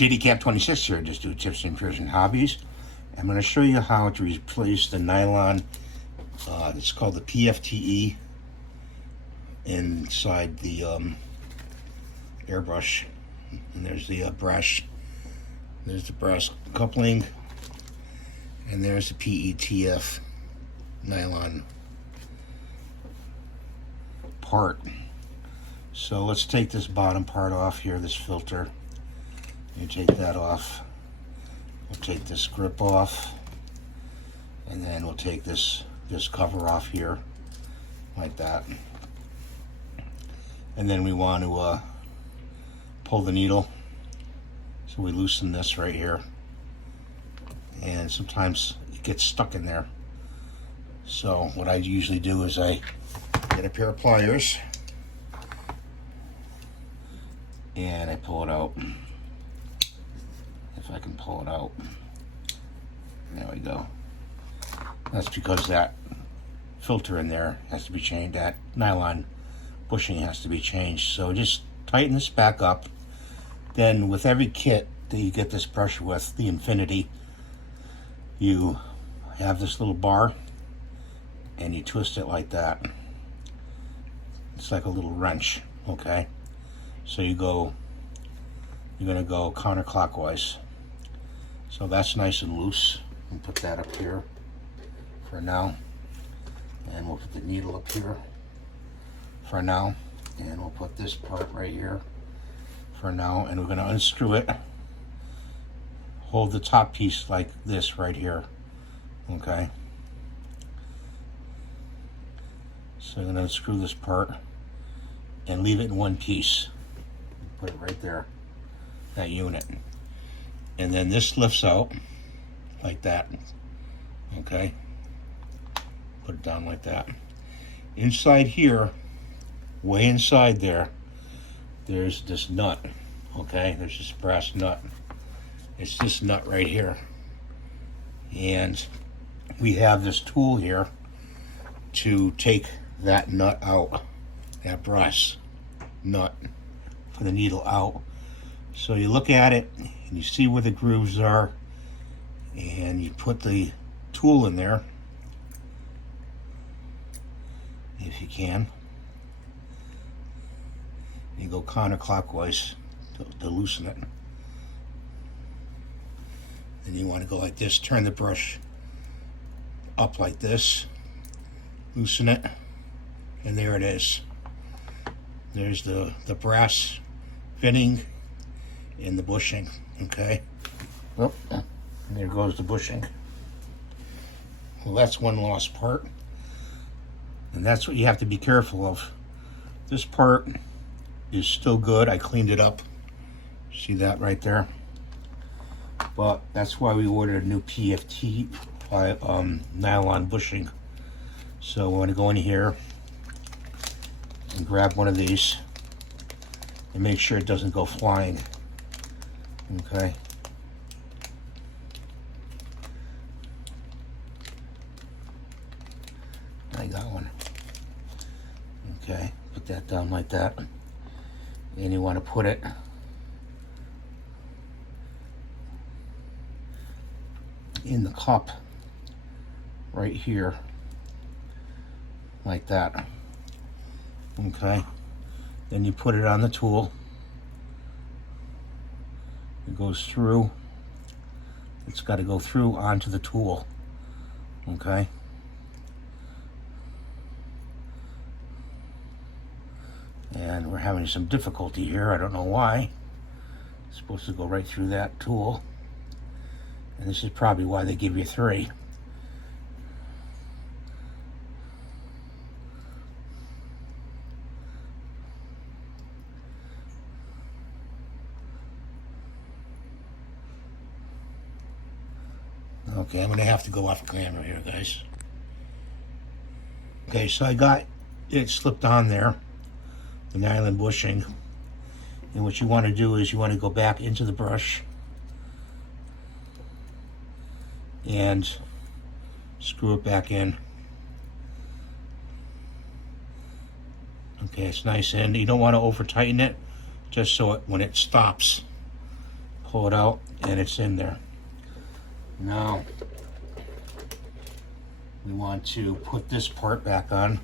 JDCap26 here, just do tips and improvements and hobbies. I'm going to show you how to replace the nylon, it's called the PTFE, inside the airbrush. And there's the brush, there's the brass coupling, and there's the PETF nylon part. So let's take this bottom part off here, this filter. You take that off. We'll take this grip off, and then we'll take this cover off here, like that. And then we want to pull the needle. So we loosen this right here, and sometimes it gets stuck in there. So what I usually do is I get a pair of pliers and I pull it out. If I can pull it out. There we go. That's because that filter in there has to be changed. That nylon bushing has to be changed. So just tighten this back up. Then with every kit that you get this brush with, the Infinity, you have this little bar and you twist it like that. It's like a little wrench, okay? So you're gonna go counterclockwise. So that's nice and loose. We'll put that up here for now. And we'll put the needle up here for now. And we'll put this part right here for now. And we're gonna unscrew it. Hold the top piece like this right here, okay? So I'm gonna unscrew this part and leave it in one piece. Put it right there, that unit. And then this lifts out like that, okay? Put it down like that. Inside here, way inside there, there's this nut, okay? There's this brass nut. It's this nut right here. And we have this tool here to take that nut out, that brass nut for the needle out. So you look at it and you see where the grooves are, and you put the tool in there if you can. You go counterclockwise to loosen it. Then you want to go like this, turn the brush up like this, loosen it, and there it is. There's the brass fitting in the bushing, okay? Oh, and there goes the bushing. Well, that's one lost part, and that's what you have to be careful of. This part is still good. I cleaned it up. See that right there? But that's why we ordered a new PFT nylon bushing. So we want to go in here and grab one of these and make sure it doesn't go flying. Okay. I got one. Okay, put that down like that. And you want to put it in the cup right here, like that. Okay, then you put it on the tool. It goes through. It's got to go through onto the tool. Okay. And we're having some difficulty here. I don't know why. It's supposed to go right through that tool. And this is probably why they give you 3. Okay, I'm going to have to go off camera here, guys. Okay, so I got it slipped on there, the nylon bushing. And what you want to do is you want to go back into the brush and screw it back in. Okay, it's nice, and you don't want to over tighten it, just so it, when it stops, pull it out, and it's in there. Now we want to put this part back on.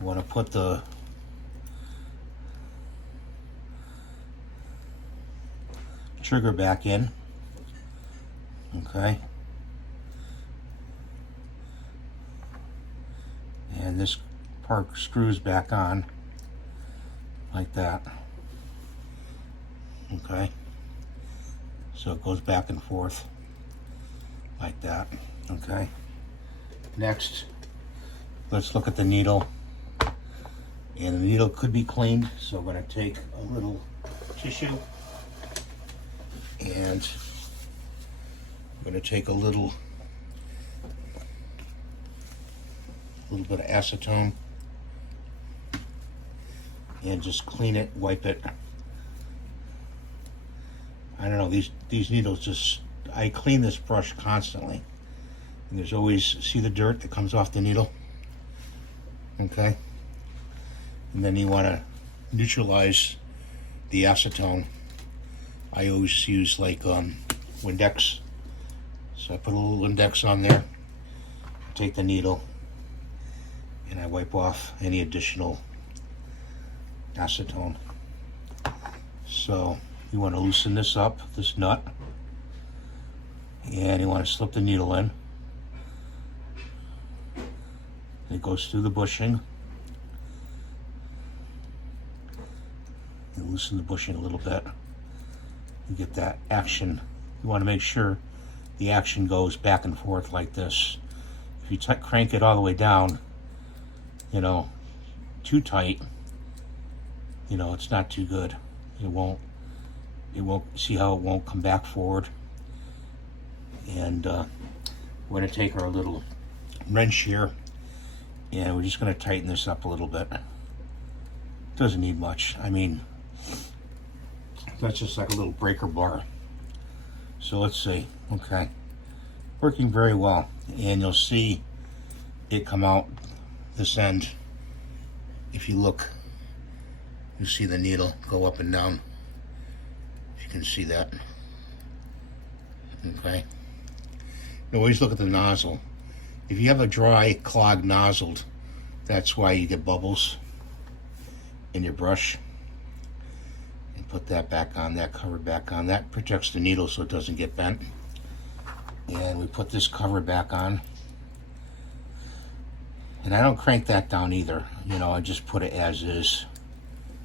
We want to put the trigger back in. Okay. And this part screws back on like that. Okay. So it goes back and forth like that. Okay. Next, let's look at the needle. And the needle could be cleaned, so I'm going to take a little tissue and I'm going to take a little bit of acetone and just clean it, wipe it. I don't know, these needles just, I clean this brush constantly. And there's always, see the dirt that comes off the needle? Okay. And then you want to neutralize the acetone. I always use like windex. So I put a little windex on there, take the needle, and I wipe off any additional acetone. So you want to loosen this up, this nut, and you want to slip the needle in. It goes through the bushing. You loosen the bushing a little bit. You get that action. You want to make sure the action goes back and forth like this. If you crank it all the way down, you know, too tight, you know, it's not too good. It won't, see how it won't come back forward. And we're going to take our little wrench here and we're just going to tighten this up a little bit. Doesn't need much. I mean, that's just like a little breaker bar. So let's see. Okay, working very well, and you'll see it come out this end. If you look, you see the needle go up and down. You can see that. Okay. You always look at the nozzle. If you have a dry, clogged nozzle, that's why you get bubbles in your brush. And put that back on, that cover back on. That protects the needle so it doesn't get bent. And we put this cover back on. And I don't crank that down either. You know, I just put it as is.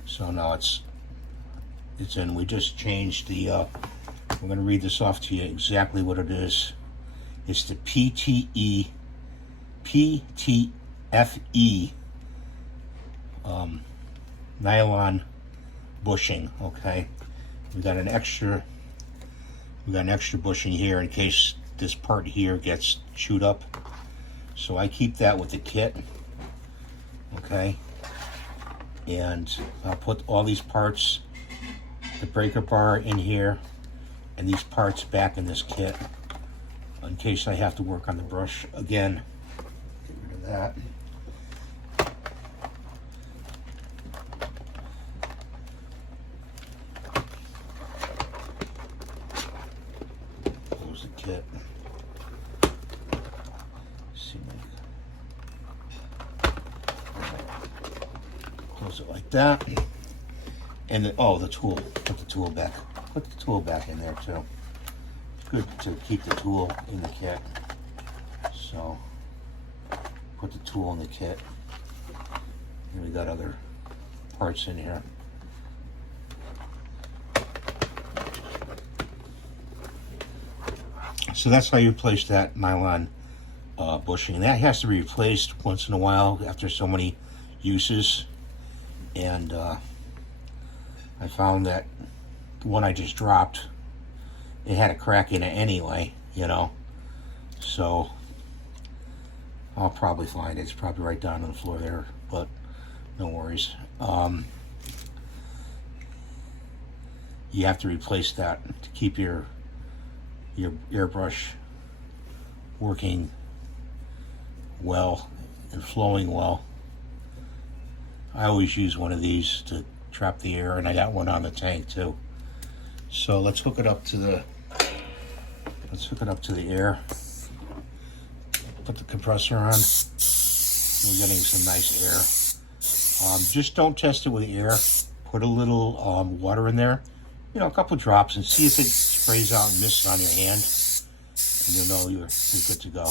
So now it's in. We just changed the, we're going to read this off to you exactly what it is. It's the PTFE nylon bushing. Okay, we got an extra bushing here in case this part here gets chewed up. So I keep that with the kit. Okay, and I'll put all these parts, the breaker bar in here, and these parts back in this kit in case I have to work on the brush again. Get rid of that. Close the kit. See, close it like that. And then, oh, the tool. Put the tool back. Put the tool back in there too. Good to keep the tool in the kit. So put the tool in the kit. And we got other parts in here. So that's how you replace that nylon bushing. And that has to be replaced once in a while after so many uses. And I found that the one I just dropped, it had a crack in it anyway, you know. So I'll probably find it. It's probably right down on the floor there, but no worries. You have to replace that to keep your airbrush working well and flowing well. I always use one of these to trap the air, and I got one on the tank too. So let's hook it up to the air. Put the compressor on. We're getting some nice air. Just don't test it with air. Put a little water in there, you know, a couple drops, and see if it sprays out and mists on your hand, and you'll know you're good to go.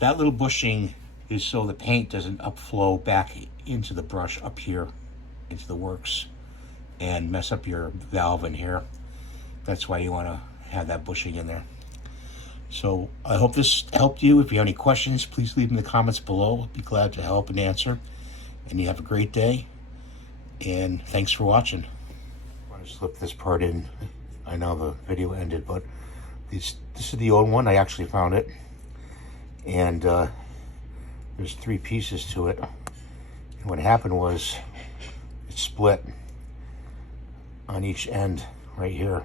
That little bushing is so the paint doesn't upflow back into the brush up here, into the works, and mess up your valve in here. That's why you want to have that bushing in there. So I hope this helped you. If you have any questions, please leave them in the comments below. I'd be glad to help and answer. And you have a great day. And thanks for watching. I want to slip this part in. I know the video ended, but this is the old one. I actually found it. And there's 3 pieces to it. And what happened was it split on each end right here.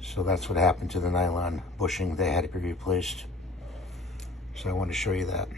So that's what happened to the nylon bushing. They had to be replaced. So I want to show you that.